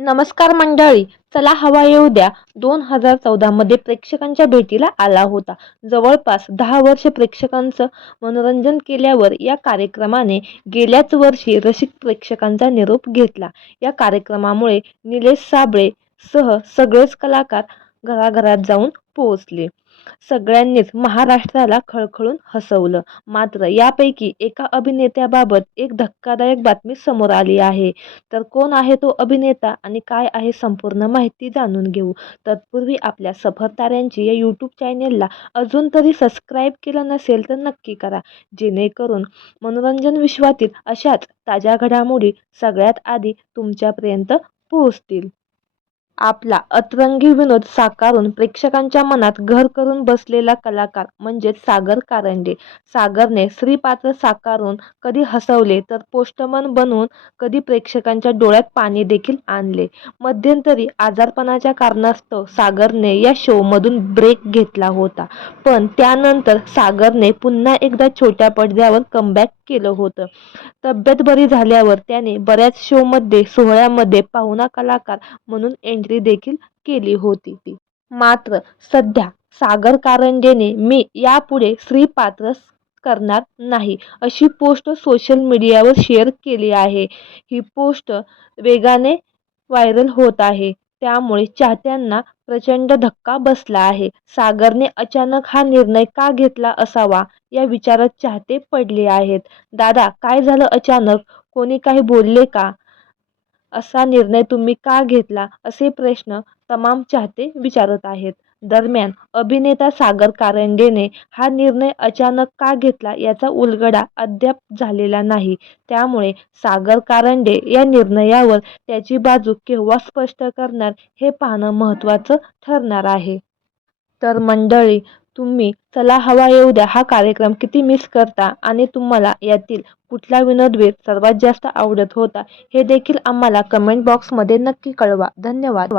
नमस्कार मंडळी चला हवा येऊ द्या. दोन हजार चौदामध्ये प्रेक्षकांच्या भेटीला आला होता. जवळपास दहा वर्ष प्रेक्षकांचं मनोरंजन केल्यावर या कार्यक्रमाने गेल्याच वर्षी रसिक प्रेक्षकांचा निरोप घेतला. या कार्यक्रमामुळे निलेश साबळे सह सगळेच कलाकार घराघरात जाऊन पोहोचले. सगळ्यांनीच महाराष्ट्राला खळखळून हसवलं. मात्र यापैकी एका अभिनेत्याबाबत एक धक्कादायक बातमी समोर आली आहे. तर कोण आहे तो अभिनेता आणि काय आहे संपूर्ण माहिती जाणून घेऊ. तत्पूर्वी आपल्या सफरताऱ्यांची या यूट्यूब चॅनेलला अजून तरी सबस्क्राईब केलं नसेल तर नक्की करा. जेणेकरून मनोरंजन विश्वातील अशाच ताज्या घडामोडी सगळ्यात आधी तुमच्यापर्यंत पोहोचतील. आपला अतरंगी विनोद साकारून प्रेक्षकांच्या मनात घर करून बसलेला कलाकार म्हणजेच सागर कारंडे. सागरने स्त्रीपात्र साकारून कधी हसवले तर पोस्टमन बनवून कधी प्रेक्षकांच्या डोळ्यात पाणी देखील आणले. मध्यंतरी आजारपणाच्या कारणास्तव सागरने या शोमधून ब्रेक घेतला होता. पण त्यानंतर सागरने पुन्हा एकदा छोट्या पडद्यावर कमबॅक केलं होतं. तब्येत बरी झाल्यावर त्याने बऱ्याच शोमध्ये सोहळ्यामध्ये पाहुणा कलाकार म्हणून एंट्री देखील केली होती ती. मात्र सध्या सागर कारंजेने मी यापुढे स्त्रीपात्र करणार नाही अशी पोस्ट सोशल मीडियावर शेअर केली आहे. ही पोस्ट वेगाने व्हायरल होत आहे. त्यामुळे चाहत्यांना प्रचंड धक्का बसला आहे. सागरने अचानक हा निर्णय का घेतला असावा या विचारात चाहते पडले आहेत. दादा काय झालं अचानक? कोणी काही बोलले का? असा निर्णय तुम्ही का घेतला? असे प्रश्न तमाम चाहते विचारत आहेत. दरम्यान अभिनेता सागर कारंडेने हा निर्णय अचानक का घेतला याचा उलगडा अद्याप झालेला नाही. त्यामुळे सागर कारंडे या निर्णयावर त्याची बाजू केव्हा स्पष्ट करणार हे पाहणं महत्त्वाचं ठरणार आहे. तर मंडळी तुम्ही चला हवा येऊ द्या हा कार्यक्रम किती मिस करता आणि तुम्हाला यातील कुठला विनोदवीर सर्वात जास्त आवडत होता हे देखील आम्हाला कमेंट बॉक्समध्ये नक्की कळवा. धन्यवाद.